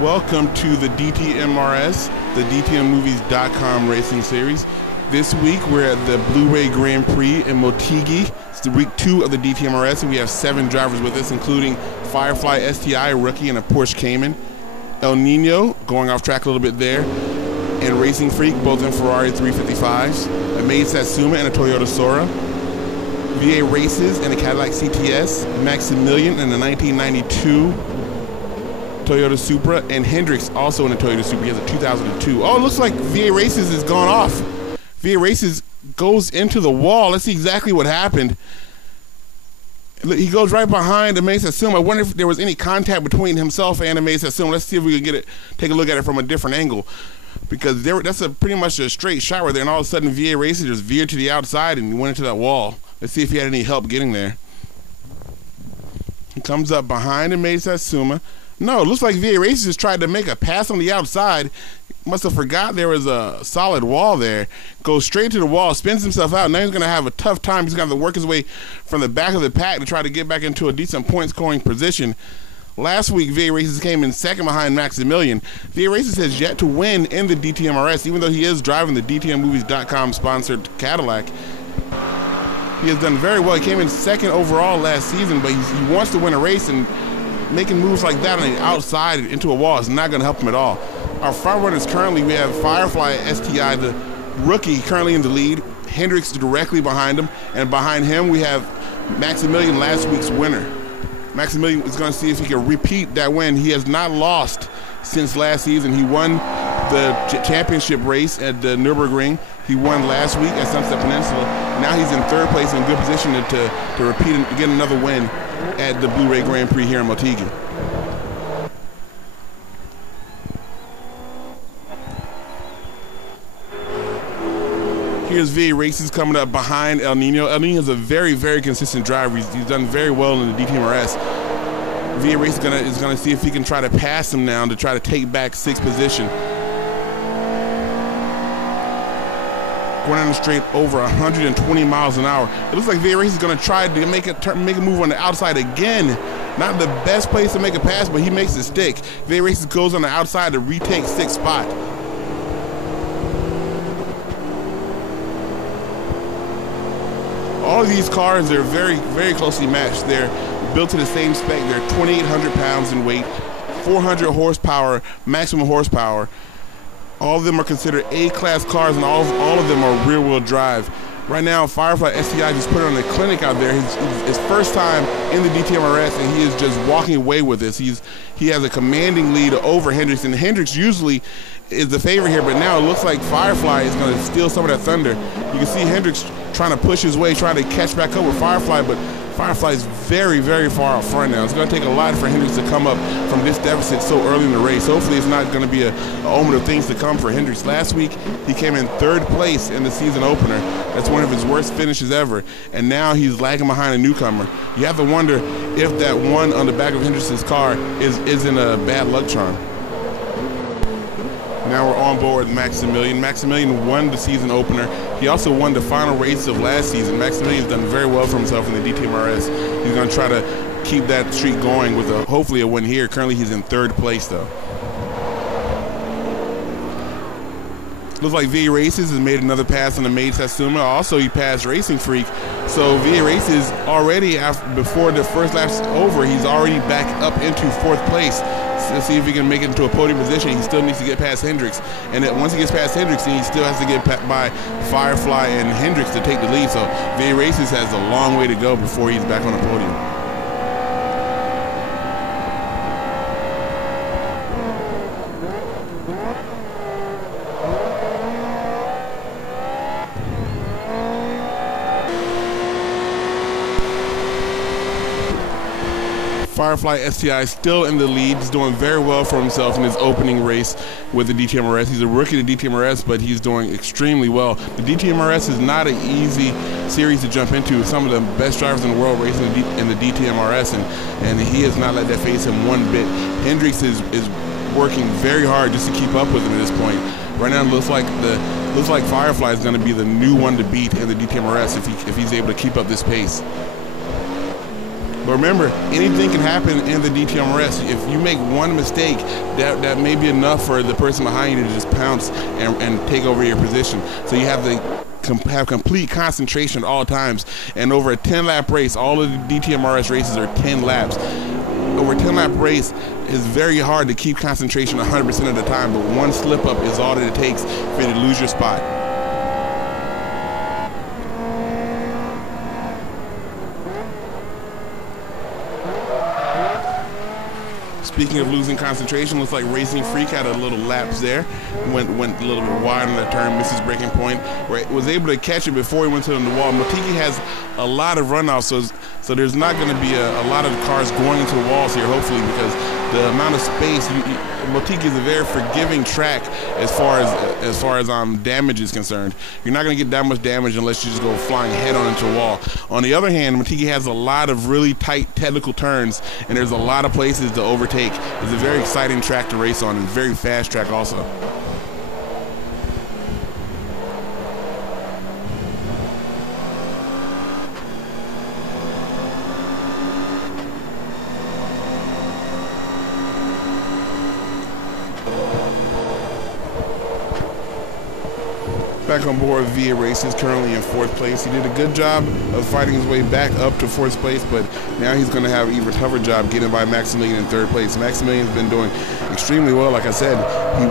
Welcome to the DTMRS, the DTMmovies.com racing series. This week we're at the Blu-ray Grand Prix in Motegi. It's the week 2 of the DTMRS, and we have 7 drivers with us, including Firefly STI, a rookie, and a Porsche Cayman. El Nino, going off track a little bit there, and Racing Freak, both in Ferrari 355s. A Maid Satsuma and a Toyota Sora. VA Races and a Cadillac CTS. Maximilian and a 1992 Toyota Supra, and Hendricks also in a Toyota Supra. He has a 2002. Oh, it looks like VA Races has gone off. VA Races goes into the wall. Let's see exactly what happened. He goes right behind the Maid Satsuma. I wonder if there was any contact between himself and the Maid Satsuma. Let's see if we can get it, take a look at it from a different angle, because that's pretty much a straight shot right there, and all of a sudden VA Races just veered to the outside and went into that wall. Let's see if he had any help getting there. He comes up behind the Maid Satsuma. No, it looks like VA Races just tried to make a pass on the outside. Must have forgot there was a solid wall there. Goes straight to the wall, spins himself out. Now he's going to have a tough time. He's going to have to work his way from the back of the pack to try to get back into a decent point scoring position. Last week, VA Races came in second behind Maximilian. VA Races has yet to win in the DTMRS, even though he is driving the DTMmovies.com sponsored Cadillac. He has done very well. He came in second overall last season, but he wants to win a race, and making moves like that on the outside into a wall is not going to help him at all. Our front runners currently, we have Firefly STI, the rookie, currently in the lead. Hendricks directly behind him, and behind him we have Maximilian, last week's winner. Maximilian is going to see if he can repeat that win. He has not lost since last season. He won the championship race at the Nürburgring. He won last week at Sunset Peninsula. Now he's in third place, in good position to repeat and get another win at the Blu-ray Grand Prix here in Motegi. Here's VA Races coming up behind El Nino. El Nino is a very, very consistent driver. He's done very well in the DTMRS. VA Races is gonna see if he can try to pass him now to try to take back 6th position. Going down the straight over 120 miles an hour. It looks like VA Races is going to try to make a move on the outside again. Not the best place to make a pass, but he makes it stick. VA Races goes on the outside to retake 6th spot. All of these cars are very, very closely matched. They're built to the same spec. They're 2,800 pounds in weight, 400 horsepower, maximum horsepower. All of them are considered A-class cars, and all of them are rear-wheel drive. Right now, Firefly STI just put on a clinic out there. His first time in the DTMRS, and he is just walking away with this. He has a commanding lead over Hendricks, and Hendricks usually is the favorite here, but now it looks like Firefly is going to steal some of that thunder. You can see Hendricks trying to push his way, trying to catch back up with Firefly, but Firefly is very, very far out front now. It's going to take a lot for Hendricks to come up from this deficit so early in the race. Hopefully it's not going to be an omen of things to come for Hendricks. Last week, he came in 3rd place in the season opener. That's one of his worst finishes ever. And now he's lagging behind a newcomer. You have to wonder if that one on the back of Hendricks' car is in a bad luck charm. Now we're on board with Maximilian. Maximilian won the season opener. He also won the final race of last season. Maximilian's done very well for himself in the DTMRS. He's going to try to keep that streak going with hopefully a win here. Currently he's in 3rd place though. Looks like VA Races has made another pass on the Maid Satsuma. Also, he passed Racing Freak. So VA Races already, before the first lap's over, he's already back up into 4th place. to see if he can make it into a podium position. He still needs to get past Hendricks, and then once he gets past Hendricks, then he still has to get by Firefly and Hendricks to take the lead. So VA Races has a long way to go before he's back on the podium. Firefly STI still in the lead. He's doing very well for himself in his opening race with the DTMRS. He's a rookie to DTMRS, but he's doing extremely well. The DTMRS is not an easy series to jump into. Some of the best drivers in the world racing in the DTMRS, and he has not let that phase him one bit. Hendricks is working very hard just to keep up with him at this point. Right now, it looks like Firefly is going to be the new one to beat in the DTMRS if he's able to keep up this pace. But remember, anything can happen in the DTMRS. If you make one mistake, that may be enough for the person behind you to just pounce and take over your position. So you have to have complete concentration at all times. And over a 10-lap race, all of the DTMRS races are 10 laps. Over a 10-lap race is very hard to keep concentration 100% of the time, but one slip-up is all that it takes for you to lose your spot. Speaking of losing concentration, looks like Racing Freak had a little lapse there. Went a little bit wide on that turn, missed his braking point. Was able to catch it before he went to the wall. Motegi has a lot of runoffs, so there's not going to be a lot of cars going into the walls here, hopefully, because the amount of space. Motegi is a very forgiving track as far as damage is concerned. You're not going to get that much damage unless you just go flying head on into a wall. On the other hand, Motegi has a lot of really tight technical turns, and there's a lot of places to overtake. It's a very exciting track to race on, and very fast track also. Back on board VA Races, currently in 4th place. He did a good job of fighting his way back up to 4th place, but now he's going to have an even tougher job getting by Maximilian in 3rd place. Maximilian's been doing extremely well. Like I said, he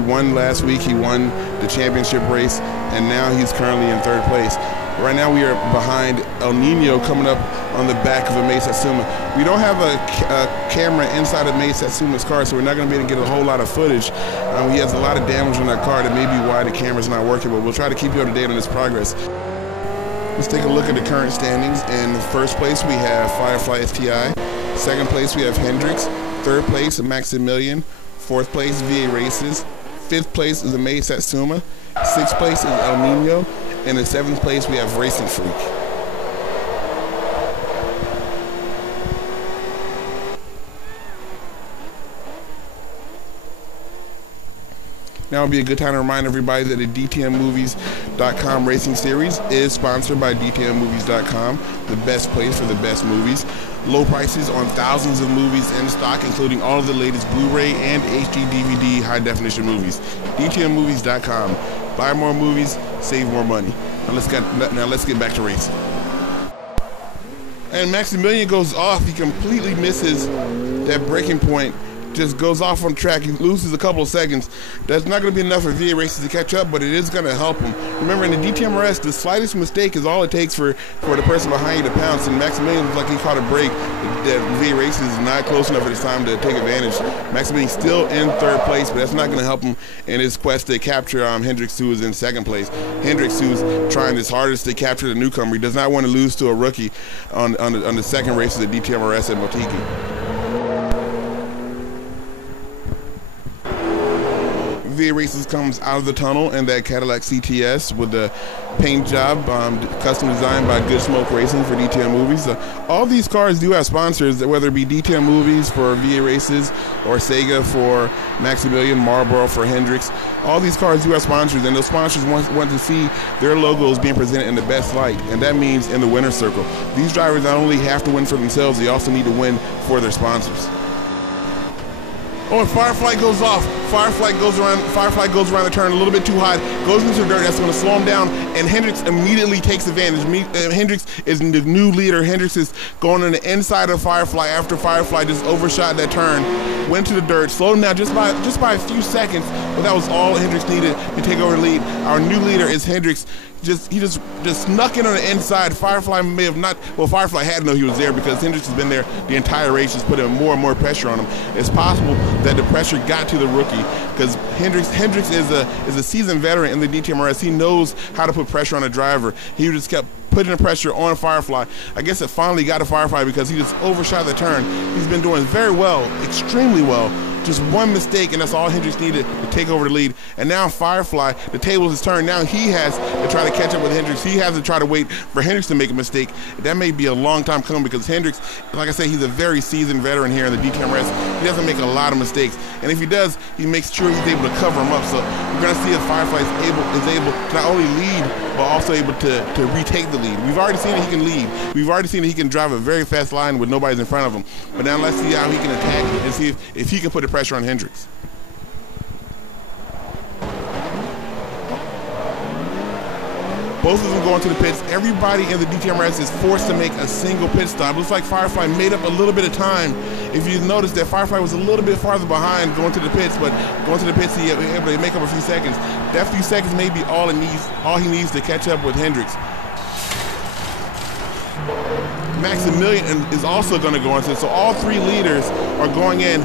won last week. He won the championship race, and now he's currently in 3rd place. Right now we are behind El Nino coming up on the back of a May Satsuma. We don't have a camera inside of May Satsuma's car, so we're not going to be able to get a whole lot of footage. He has a lot of damage on that car. That may be why the camera's not working, but we'll try to keep you up to date on his progress. Let's take a look at the current standings. In 1st place, we have Firefly STI. 2nd place, we have Hendricks. 3rd place, Maximilian. 4th place, VA Races. 5th place is the May Satsuma. 6th place is El Nino. And in 7th place, we have Racing Freak. Now would be a good time to remind everybody that the DTMMovies.com racing series is sponsored by DTMMovies.com, the best place for the best movies. Low prices on thousands of movies in stock, including all of the latest Blu-ray and HD DVD high-definition movies. DTMMovies.com. Buy more movies, save more money. Now let's get back to racing. And Maximilian goes off. He completely misses that braking point. Just goes off on track. He loses a couple of seconds. That's not going to be enough for VA Races to catch up, but it is going to help him. Remember, in the DTMRS, the slightest mistake is all it takes for the person behind you to pounce. And Maximilian looks like he caught a break. That VA Races is not close enough at this time to take advantage. Maximilian's still in 3rd place, but that's not going to help him in his quest to capture Hendricks, who is in 2nd place. Hendricks, who's trying his hardest to capture the newcomer. He does not want to lose to a rookie on the 2nd race of the DTMRS at Motegi. VA Races comes out of the tunnel in that Cadillac CTS with the paint job, custom designed by Good Smoke Racing for DTM Movies. All these cars do have sponsors, whether it be DTM Movies for VA Races or Sega for Maximilian, Marlboro for Hendricks. All these cars do have sponsors, and those sponsors want to see their logos being presented in the best light, and that means in the winner's circle. These drivers not only have to win for themselves, they also need to win for their sponsors. Oh, and Firefly goes off. Firefly goes around the turn a little bit too high, goes into the dirt. That's going to slow him down, and Hendricks immediately takes advantage. Hendricks is the new leader. Hendricks is going on the inside of Firefly after Firefly just overshot that turn, went to the dirt, slowed him down just by a few seconds, but that was all Hendricks needed to take over the lead. Our new leader is Hendricks. He just snuck in on the inside. Firefly may have not, well, Firefly had to know he was there because Hendricks has been there the entire race, just putting more and more pressure on him. It's possible that the pressure got to the rookie because Hendricks is a seasoned veteran in the DTMRS. He knows how to put pressure on a driver. He just kept putting the pressure on Firefly. I guess it finally got to Firefly because he just overshot the turn. He's been doing very well, extremely well. Just one mistake, and that's all Hendricks needed to take over the lead. And now Firefly, the tables is turned. Now he has to try to catch up with Hendricks. He has to try to wait for Hendricks to make a mistake. That may be a long time coming because Hendricks, like I say, he's a very seasoned veteran here in the DTMRS. He doesn't make a lot of mistakes. And if he does, he makes sure he's able to cover him up. So we're going to see if Firefly is able to not only lead, but also able to retake the lead. We've already seen that he can lead. We've already seen that he can drive a very fast line with nobody's in front of him. But now let's see how he can attack and see if he can put the pressure on Hendricks. Both of them going to the pits. Everybody in the DTMRS is forced to make a single pit stop. Looks like Firefly made up a little bit of time. If you notice that Firefly was a little bit farther behind going to the pits, but going to the pits he was able to make up a few seconds. That few seconds may be all he needs to catch up with Hendricks. Maximilian is also going to go into it. So all three leaders are going in.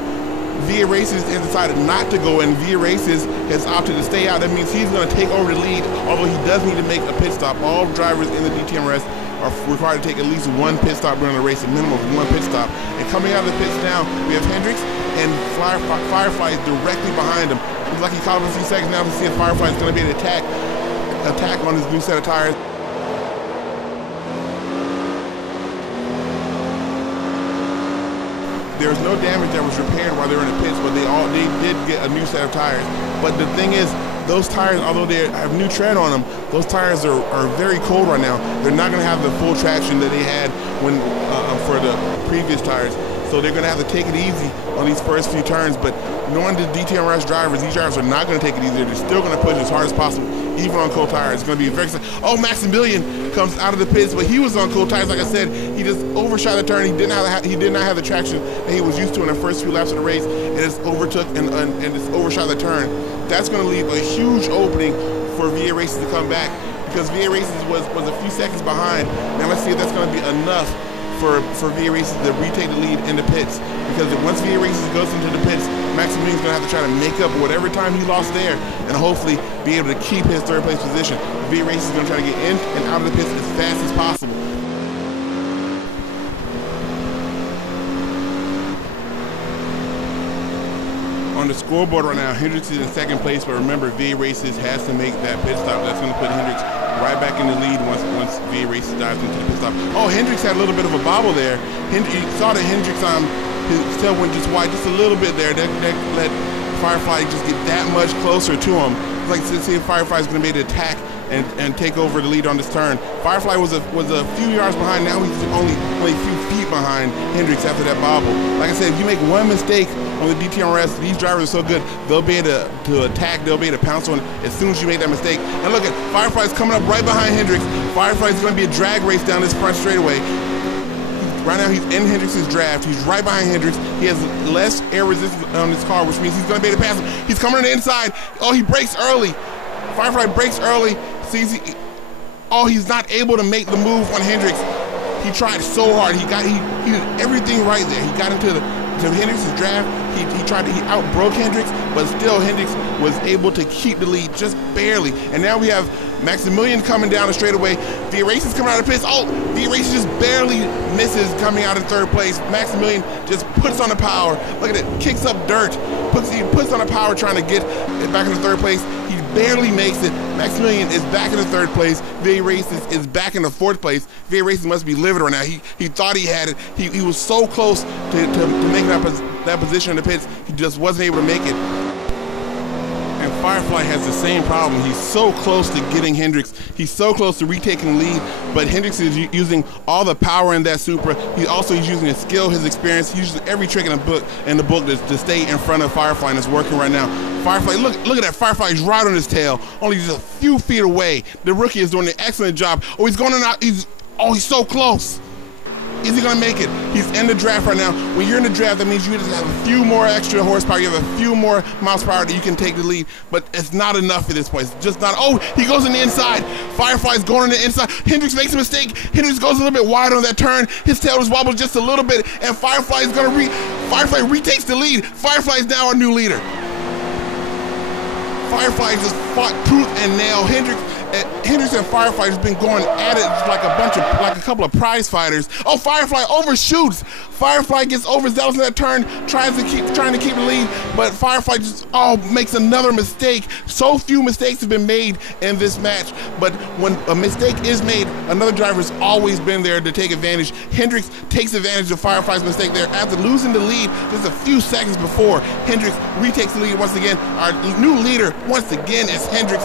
VA Races has decided not to go in. VA Races has opted to stay out. That means he's going to take over the lead, although he does need to make a pit stop. All drivers in the DTMRS are required to take at least one pit stop during the race, a minimum of one pit stop. And coming out of the pits now, we have Hendricks and Firefly is directly behind him. Looks like he caught him a few seconds now to see if Firefly is going to be able to attack on his new set of tires. There's no damage that was repaired while they were in the pits, but they did get a new set of tires. But the thing is, those tires, although they have new tread on them, those tires are very cold right now. They're not going to have the full traction that they had when for the previous tires. So they're going to have to take it easy on these first few turns. But knowing the DTMRS drivers, these drivers are not going to take it easy. They're still going to push as hard as possible, even on cold tires. It's going to be very exciting. Oh, Maximilian comes out of the pits, but he was on cold tires. Like I said, he just overshot the turn. He did not have the traction that he was used to in the first few laps of the race, and just overtook and just overshot the turn. That's going to leave a huge opening for VA Races to come back because VA Races was a few seconds behind. Now let's see if that's going to be enough for VA Races to retake the lead in the pits, because once VA Races goes into the pits, Maximilian's going to have to try to make up whatever time he lost there and hopefully be able to keep his third place position. VA Races is going to try to get in and out of the pits as fast as possible. On the scoreboard right now, Hendricks is in second place, but remember, VA Races has to make that pit stop. That's going to put Hendricks right back in the lead once VA Races dives into the pit stop. Oh, Hendricks had a little bit of a bobble there. You saw that Hendricks, his tail went just wide, just a little bit there. That let Firefly just get that much closer to him. It's like to see if Firefly's going to be able to attack and take over the lead on this turn. Firefly was a few yards behind. Now he's only a few feet behind Hendricks after that bobble. Like I said, if you make one mistake on the DTMRS, these drivers are so good, they'll be able to attack, they'll be able to pounce on as soon as you make that mistake. And look at Firefly's coming up right behind Hendricks. Firefly's going to be a drag race down this front straightaway. Right now he's in Hendricks' draft. He's right behind Hendricks. He has less air resistance on his car, which means he's going to be able to pass him. He's coming on the inside. Oh, he brakes early. Firefly brakes early. He's not able to make the move on Hendricks. He tried so hard. He did everything right there. He got into Hendricks' draft. He outbroke Hendricks, but still Hendricks was able to keep the lead just barely. And now we have Maximilian coming down the straightaway. VA Races coming out of the pits. Oh, VA Races just barely misses coming out in third place. Maximilian just puts on the power. Look at it, kicks up dirt. He puts on the power trying to get back in the third place. He barely makes it. Maximilian is back in the third place. VA Races is back in the fourth place. VA Races must be livid right now. He thought he had it. He was so close to making that position in the pits. He just wasn't able to make it. And Firefly has the same problem. He's so close to getting Hendricks. He's so close to retaking the lead, but Hendricks is using all the power in that Supra. He's using his skill, his experience. He's using every trick in the book to stay in front of Firefly, and it's working right now. Firefly, look at that. Firefly's right on his tail, only just a few feet away. The rookie is doing an excellent job. Oh, he's going out. He's so close. Is he gonna make it? He's in the draft right now. When you're in the draft, that means you just have a few more extra horsepower. You have a few more miles per hour that you can take the lead, but it's not enough at this point. It's just not. Oh, he goes on the inside. Firefly's going on the inside. Hendricks makes a mistake. Hendricks goes a little bit wide on that turn. His tail just wobbles just a little bit, and Firefly retakes the lead. Firefly's now our new leader. Firefly just fought tooth and nail. Hendricks and Firefly has been going at it like a couple of prize fighters. Oh, Firefly overshoots. Firefly gets overzealous in that turn, trying to keep the lead, but Firefly just makes another mistake. So few mistakes have been made in this match, but when a mistake is made, another driver's always been there to take advantage. Hendricks takes advantage of Firefly's mistake there after losing the lead just a few seconds before. Hendricks retakes the lead once again. Our new leader once again is Hendricks.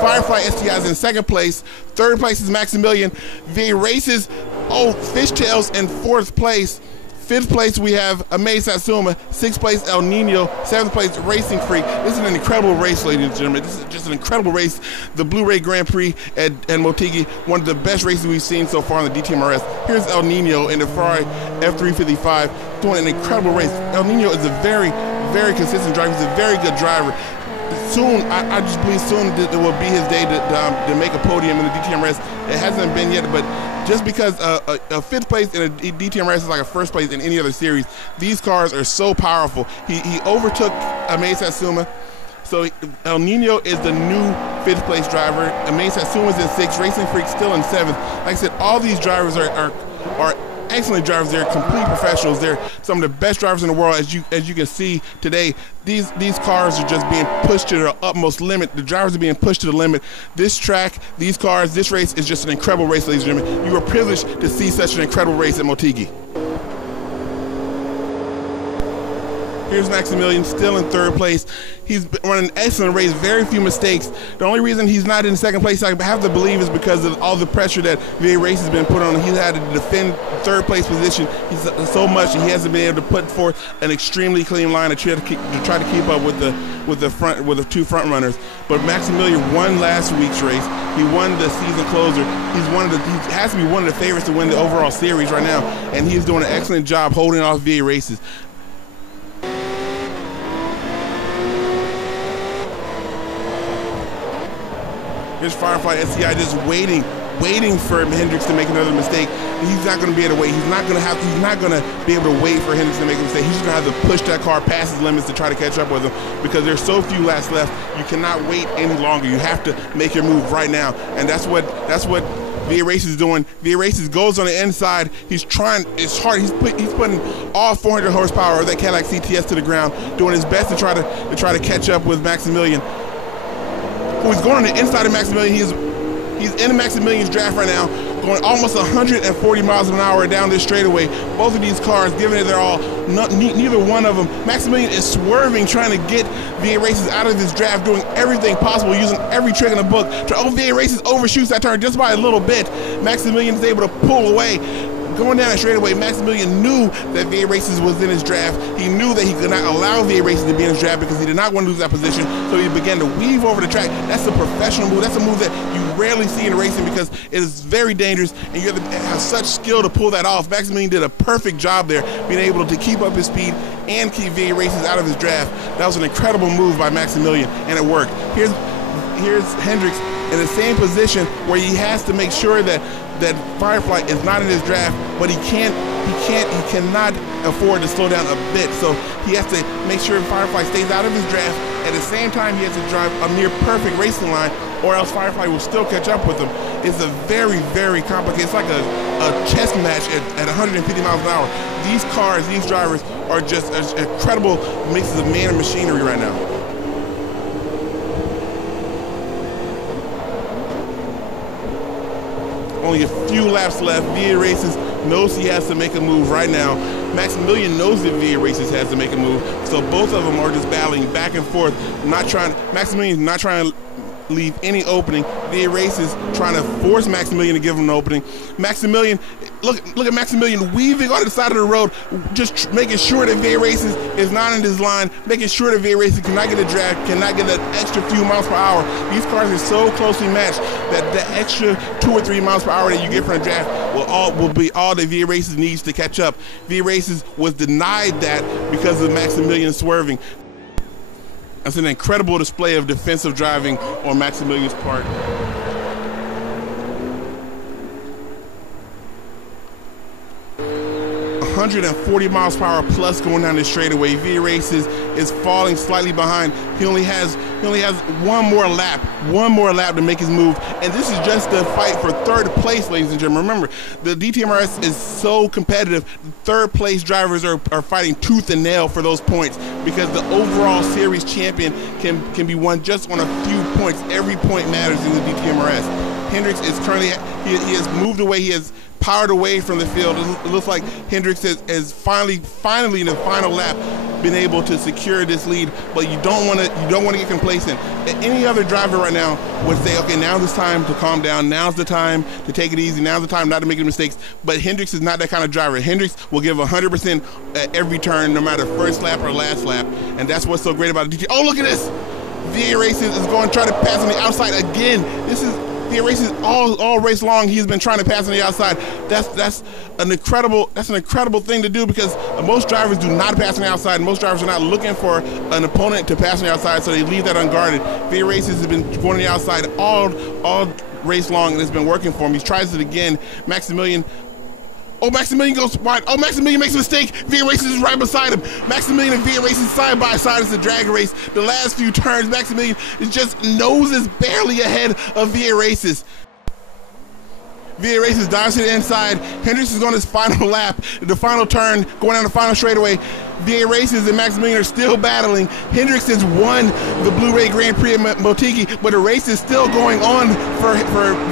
Firefly STI is in second place. Third place is Maximilian. V Races, Fishtails in fourth place. Fifth place we have Amaze Satsuma. Sixth place El Nino. Seventh place Racing Freak. This is an incredible race, ladies and gentlemen. This is just an incredible race. The Blu-ray Grand Prix at Motegi, one of the best races we've seen so far in the DTMRS. Here's El Nino in the Ferrari F355 doing an incredible race. El Nino is a very, very consistent driver. He's a very good driver. Soon, I just believe soon it will be his day to make a podium in the DTMRS. It hasn't been yet, but just because a fifth place in a DTMRS is like a first place in any other series, these cars are so powerful. He overtook Amaze Satsuma, so El Nino is the new fifth place driver. Amaze Satsuma is in sixth, Racing Freak still in seventh. Like I said, all these drivers are excellent drivers. They're complete professionals. They're some of the best drivers in the world. As you can see today, these cars are just being pushed to their utmost limit. The drivers are being pushed to the limit. This track, these cars, this race is just an incredible race, ladies and gentlemen. You are privileged to see such an incredible race at Motegi. Here's Maximilian, still in third place. He's running an excellent race, very few mistakes. The only reason he's not in second place, I have to believe, is because of all the pressure that VA Race has been put on him. He's had to defend third place position so much, and he hasn't been able to put forth an extremely clean line to try to keep up with the two front runners. But Maximilian won last week's race. He won the season closer. He has to be one of the favorites to win the overall series right now, and he's doing an excellent job holding off VA Races. Here's Firefly STI just waiting for Hendricks to make another mistake. He's not going to be able to wait. He's not going to be able to wait for Hendricks to make a mistake. He's just going to have to push that car past his limits to try to catch up with him, because there's so few laps left. You cannot wait any longer. You have to make your move right now, and that's what VA Races is doing. VA Races goes on the inside. He's trying. It's hard. He's putting all 400 horsepower of that Cadillac CTS to the ground, doing his best to try to catch up with Maximilian. He's going on the inside of Maximilian. He's in Maximilian's draft right now, going almost 140 miles an hour down this straightaway. Both of these cars, giving it their all, neither one of them. Maximilian is swerving, trying to get VA Races out of his draft, doing everything possible, using every trick in the book. VA Races overshoots that turn just by a little bit. Maximilian is able to pull away. Going down that straightaway, Maximilian knew that VA Races was in his draft. He knew that he could not allow VA Races to be in his draft because he did not want to lose that position, so he began to weave over the track. That's a professional move. That's a move that you rarely see in racing because it is very dangerous, and you have to have such skill to pull that off. Maximilian did a perfect job there, being able to keep up his speed and keep VA Races out of his draft. That was an incredible move by Maximilian, and it worked. Here's Hendricks in the same position where he has to make sure that Firefly is not in his draft, but he cannot afford to slow down a bit. So he has to make sure Firefly stays out of his draft. At the same time, he has to drive a near perfect racing line, or else Firefly will still catch up with him. It's a very, very complicated. It's like a chess match at 150 miles an hour. These cars, these drivers are just incredible mixes of man and machinery right now. Only a few laps left. VA Races knows he has to make a move right now. Maximilian knows that VA Races has to make a move. So both of them are just battling back and forth. Maximilian's not trying to leave any opening. VA Races trying to force Maximilian to give him an opening. Maximilian, look at Maximilian weaving on the side of the road, just making sure that VA Races is not in his line, making sure that VA Races cannot get a drag, cannot get that extra few miles per hour. These cars are so closely matched that the extra 2 or 3 miles per hour that you get from a draft will be all that VA Races needs to catch up. VA Races was denied that because of Maximilian swerving. That's an incredible display of defensive driving on Maximilian's part. 140 miles per hour plus going down the straightaway. VA Races is falling slightly behind. He only has one more lap to make his move, and this is just the fight for third place, ladies and gentlemen. Remember, the DTMRS is so competitive. Third place drivers are fighting tooth and nail for those points because the overall series champion can be won just on a few points. Every point matters in the DTMRS. Hendricks is currently, he has moved away, he has powered away from the field. It looks like Hendricks has finally in the final lap been able to secure this lead, but you don't want to get complacent. Any other driver right now would say, okay, now's the time to calm down, now's the time to take it easy, now's the time not to make any mistakes. But Hendricks is not that kind of driver. Hendricks will give 100% at every turn, no matter first lap or last lap, and that's what's so great about DT. Oh, look at this! VA Races is going to try to pass on the outside again. This is VA Races all race long. He's been trying to pass on the outside. That's an incredible thing to do because most drivers do not pass on the outside. Most drivers are not looking for an opponent to pass on the outside, so they leave that unguarded. VA Races has been going on the outside all race long, and it's been working for him. He tries it again. Maximilian goes wide. Oh, Maximilian makes a mistake. VA Races is right beside him. Maximilian and VA Races side by side as a drag race. The last few turns, Maximilian is just noses barely ahead of VA Races. VA Races dives to the inside. Hendricks is on his final lap, the final turn, going down the final straightaway. VA Races and Maximilian are still battling. Hendricks has won the Blu-ray Grand Prix at Motegi, but the race is still going on for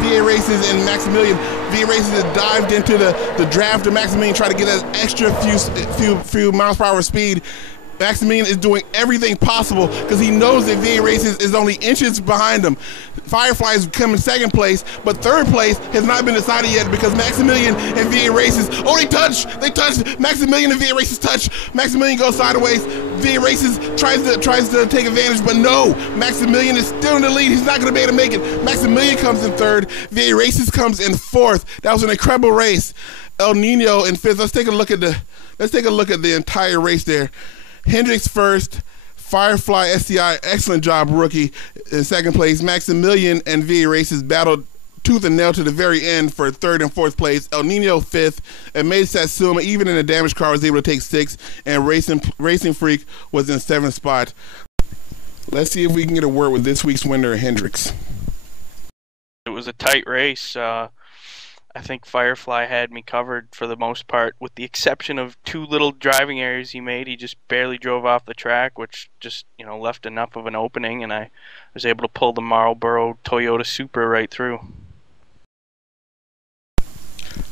VA Races and Maximilian. VA Races has dived into the draft of Maximilian, trying to get that extra few miles per hour speed. Maximilian is doing everything possible because he knows that VA Races is only inches behind him. Firefly is coming second place, but third place has not been decided yet because Maximilian and VA Races, oh, they touch. Maximilian and VA Races touch. Maximilian goes sideways. VA Races tries to take advantage, but no. Maximilian is still in the lead. He's not going to be able to make it. Maximilian comes in third. VA Races comes in fourth. That was an incredible race. El Nino in fifth. Let's take a look at the entire race there. Hendricks first, Firefly SCI, excellent job, rookie, in second place. Maximilian and VA Races battled tooth and nail to the very end for third and fourth place. El Nino fifth, and Made Satsuma, even in a damaged car, was able to take sixth, and Racing Freak was in seventh spot. Let's see if we can get a word with this week's winner, Hendricks. It was a tight race. I think Firefly had me covered for the most part, with the exception of two little driving errors he made. He just barely drove off the track, which just, left enough of an opening, and I was able to pull the Marlboro Toyota Supra right through.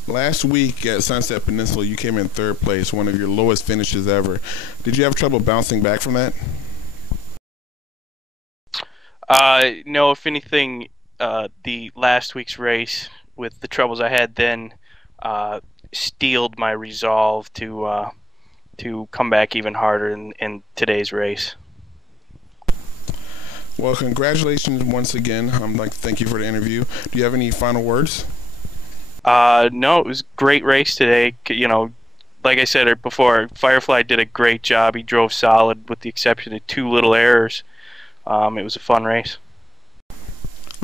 Last week at Sunset Peninsula, you came in third place, one of your lowest finishes ever. Did you have trouble bouncing back from that? No, if anything, the last week's race, with the troubles I had then, steeled my resolve to come back even harder in today's race. Well, congratulations once again. I'd like to thank you for the interview. Do you have any final words? No, it was a great race today. Like I said before, Firefly did a great job. He drove solid with the exception of two little errors. It was a fun race.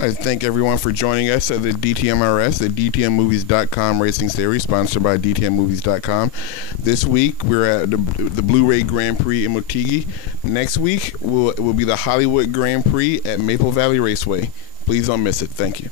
I thank everyone for joining us at the DTMRS, the DTMmovies.com racing series, sponsored by DTMmovies.com. This week, we're at the Blu-ray Grand Prix in Motegi. Next week, will be the Hollywood Grand Prix at Maple Valley Raceway. Please don't miss it. Thank you.